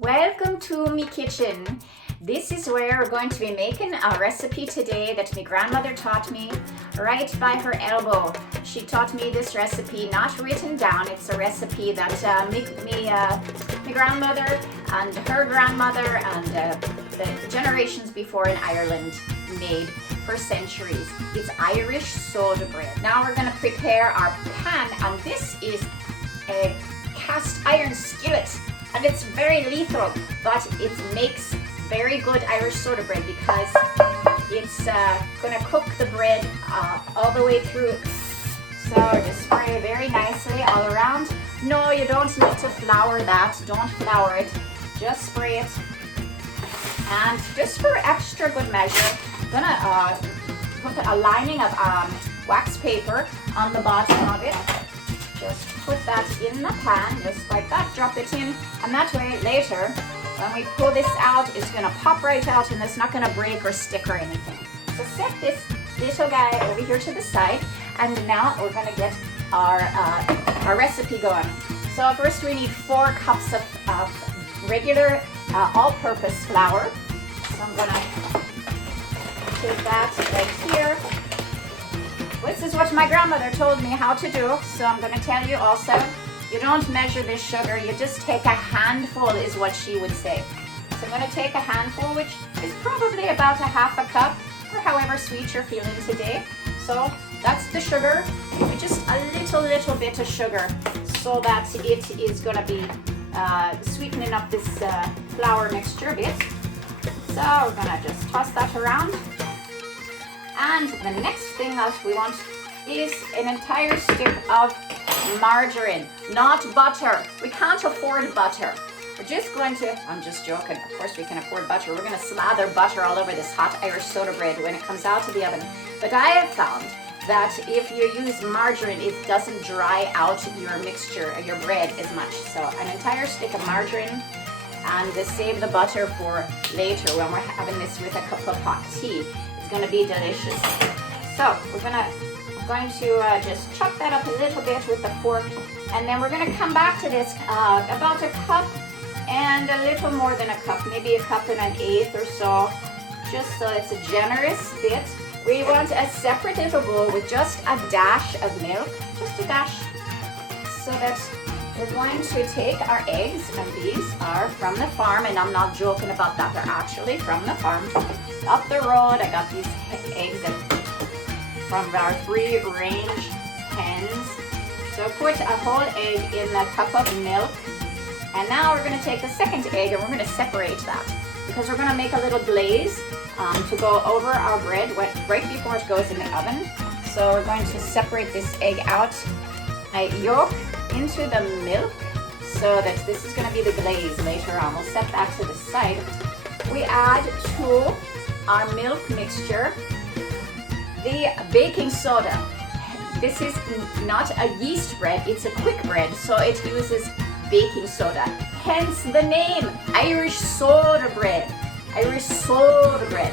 Welcome to me kitchen. This is where we're going to be making a recipe today that my grandmother taught me right by her elbow. She taught me this recipe, not written down. It's a recipe that my grandmother and her grandmother and the generations before in Ireland made for centuries. It's Irish soda bread. Now we're going to prepare our pan, and this is a cast iron skillet. And it's very lethal, but it makes very good Irish soda bread because it's going to cook the bread all the way through. So just spray very nicely all around. No, you don't need to flour that. Don't flour it. Just spray it. And just for extra good measure, I'm going to put a lining of wax paper on the bottom of it. Just put that in the pan, just like that, drop it in, and that way later, when we pull this out, it's gonna pop right out and it's not gonna break or stick or anything. So set this little guy over here to the side, and now we're gonna get our recipe going. So first we need 4 cups of regular all-purpose flour. So I'm gonna take that right here. This is what my grandmother told me how to do, so I'm going to tell you also, you don't measure this sugar, you just take a handful is what she would say. So I'm going to take a handful, which is probably about a half a cup, or however sweet you're feeling today. So that's the sugar, just a little bit of sugar, so that it is going to be sweetening up this flour mixture a bit. So we're going to just toss that around. And the next thing that we want is an entire stick of margarine, not butter. We can't afford butter. We're just going to, I'm just joking, of course we can afford butter. We're going to slather butter all over this hot Irish soda bread when it comes out of the oven. But I have found that if you use margarine, it doesn't dry out your mixture, your bread as much. So an entire stick of margarine, and to save the butter for later when we're having this with a cup of hot tea. Going to be delicious. So we're going to just chop that up a little bit with the fork, and then we're going to come back to this about a cup and a little more than a cup, maybe a cup and an eighth or so, just so it's a generous bit. We want a separate little bowl with just a dash of milk, just a dash, so that we're going to take our eggs, and these are from the farm, and I'm not joking about that, they're actually from the farm. Up the road, I got these eggs from our free-range hens. So put a whole egg in a cup of milk, and now we're going to take the second egg and we're going to separate that because we're going to make a little glaze to go over our bread right before it goes in the oven. So we're going to separate this egg out, yolk into the milk, so that this is going to be the glaze later on. We'll set that to the side. We add to our milk mixture the baking soda. This is not a yeast bread, it's a quick bread, so it uses baking soda. Hence the name, Irish soda bread. Irish soda bread.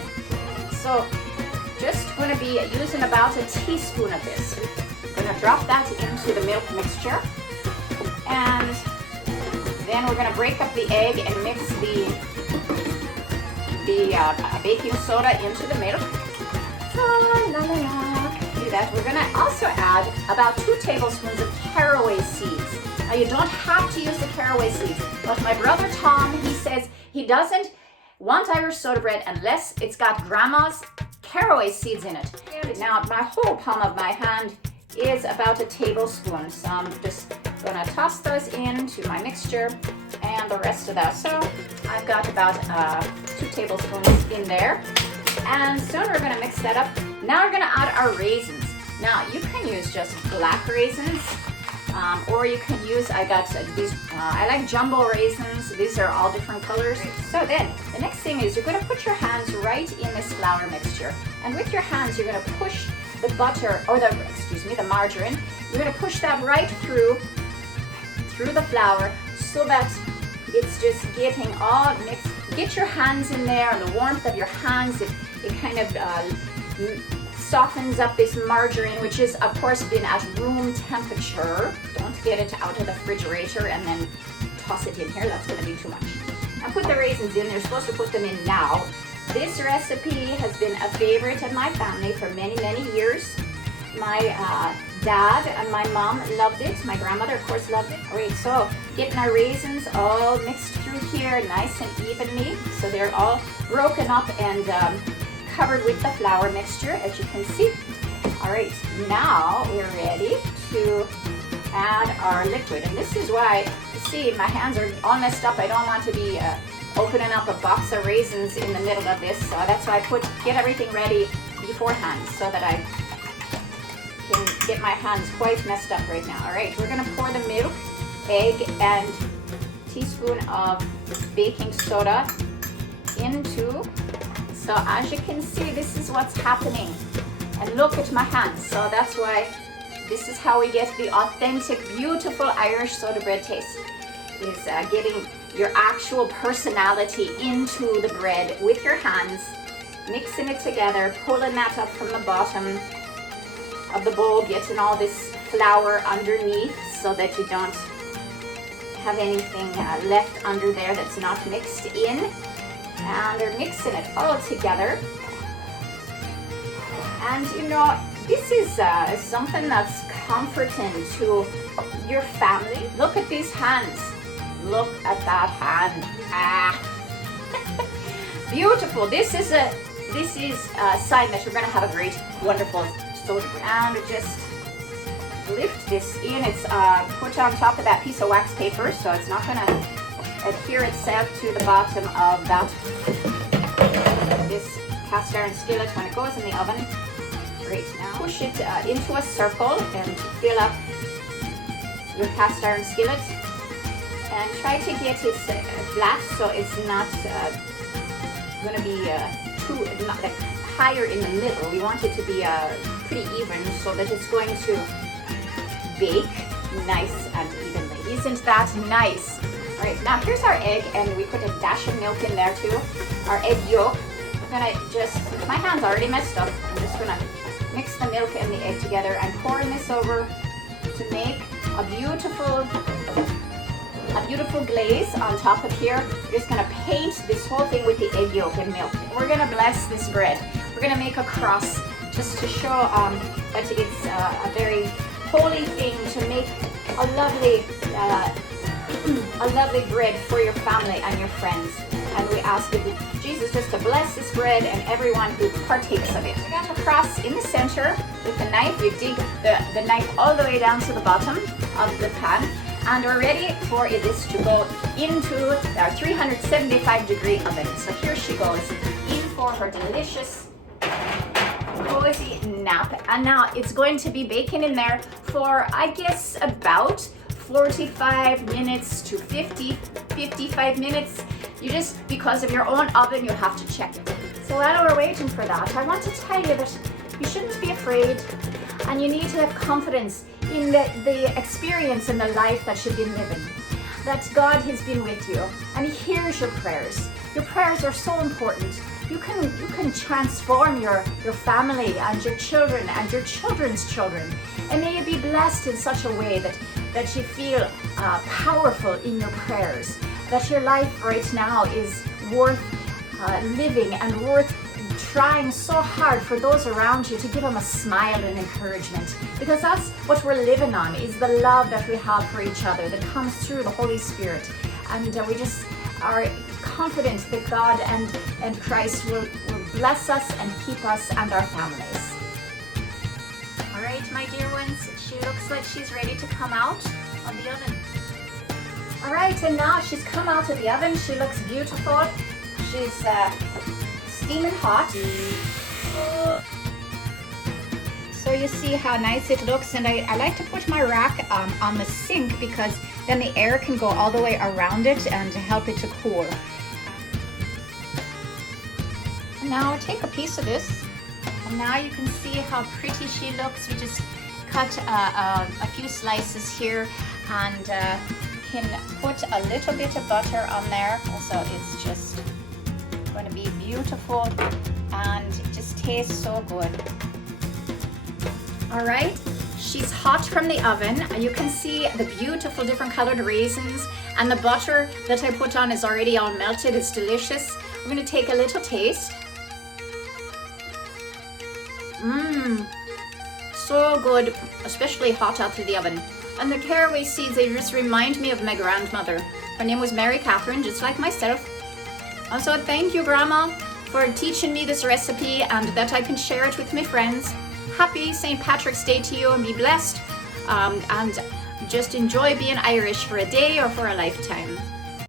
So just going to be using about a teaspoon of this. We're going to drop that into the milk mixture, and then we're going to break up the egg and mix the baking soda into the milk. Do that. We're going to also add about 2 tablespoons of caraway seeds. Now you don't have to use the caraway seeds, but my brother Tom, he says he doesn't want Irish soda bread unless it's got grandma's caraway seeds in it. Now my whole palm of my hand is about a tablespoon, so I'm just going to toss those into my mixture and the rest of that. So I've got about 2 tablespoons in there, and soon we're going to mix that up. Now we're going to add our raisins. Now you can use just black raisins, or you can use, I got these, I like jumbo raisins. These are all different colors. So then the next thing is you're going to put your hands right in this flour mixture, and with your hands you're going to push the butter, or the margarine. You're going to push that right through the flour, so that it's just getting all mixed. Get your hands in there, and the warmth of your hands, it kind of softens up this margarine, which is of course been at room temperature. Don't get it out of the refrigerator and then toss it in here. That's going to be too much. put the raisins in. You're supposed to put them in now. This recipe has been a favorite of my family for many, many years. My dad and my mom loved it. My grandmother, of course, loved it. All right, so getting our raisins all mixed through here nice and evenly. So they're all broken up and covered with the flour mixture, as you can see. All right, now we're ready to add our liquid. And this is why, you see, my hands are all messed up. I don't want to be opening up a box of raisins in the middle of this. So that's why I get everything ready beforehand so that I can get my hands quite messed up right now. All right, we're gonna pour the milk, egg, and teaspoon of baking soda into. So as you can see, this is what's happening. And look at my hands. So that's why this is how we get the authentic, beautiful Irish soda bread taste, is getting your actual personality into the bread with your hands, mixing it together, pulling that up from the bottom of the bowl, getting all this flour underneath so that you don't have anything left under there that's not mixed in. And they're mixing it all together. And you know, this is something that's comforting to your family. Look at these hands. Look at that hand. Ah, beautiful. This is a sign that you're going to have a great, wonderful soda bread. And just lift this in. It's put on top of that piece of wax paper, so it's not going to adhere itself to the bottom of that this cast iron skillet when it goes in the oven. Right, now push it into a circle and fill up your cast iron skillet, and try to get it flat so it's not going to be not like higher in the middle. We want it to be pretty even so that it's going to bake nice and evenly. Isn't that nice? All right, now here's our egg, and we put a dash of milk in there too. Our egg yolk. I'm gonna just, my hand's already messed up. I'm just gonna mix the milk and the egg together and pouring this over to make a beautiful glaze on top of here. We're just gonna paint this whole thing with the egg yolk and milk. We're gonna bless this bread. We're gonna make a cross just to show that it's a very holy thing to make a lovely bread for your family and your friends. And we ask Jesus just to bless this bread and everyone who partakes of it. We got a cross in the center with the knife. You dig the knife all the way down to the bottom of the pan. And we're ready for this to go into our 375-degree oven. So here she goes in for her delicious, cozy nap. And now it's going to be baking in there for, I guess, about 45 minutes to 55 minutes. You just, because of your own oven, you have to check it. So while we're waiting for that, I want to tell you that you shouldn't be afraid, and you need to have confidence in the experience and the life that you've been living. That God has been with you, and He hears your prayers. Your prayers are so important. You can transform your family and your children and your children's children. And may you be blessed in such a way that you feel powerful in your prayers. That your life right now is worth living and worth trying so hard for those around you to give them a smile and encouragement. Because that's what we're living on, is the love that we have for each other that comes through the Holy Spirit. And we just are confident that God and Christ will bless us and keep us and our families. All right, my dear ones, she looks like she's ready to come out of the oven. All right, and now she's come out of the oven. She looks beautiful. She's steaming hot. So you see how nice it looks, and I like to put my rack on the sink because then the air can go all the way around it and help it to cool. And now take a piece of this, and now you can see how pretty she looks. We just cut a few slices here and can put a little bit of butter on there, so it's just going to be beautiful and it just tastes so good. All right, she's hot from the oven. You can see the beautiful different colored raisins And the butter that I put on is already all melted. It's delicious. We're going to take a little taste. So good, especially hot out of the oven. And the caraway seeds, they just remind me of my grandmother. Her name was Mary Catherine, just like myself. And so thank you, Grandma, for teaching me this recipe and that I can share it with my friends. Happy St. Patrick's Day to you, and be blessed. And just enjoy being Irish for a day or for a lifetime.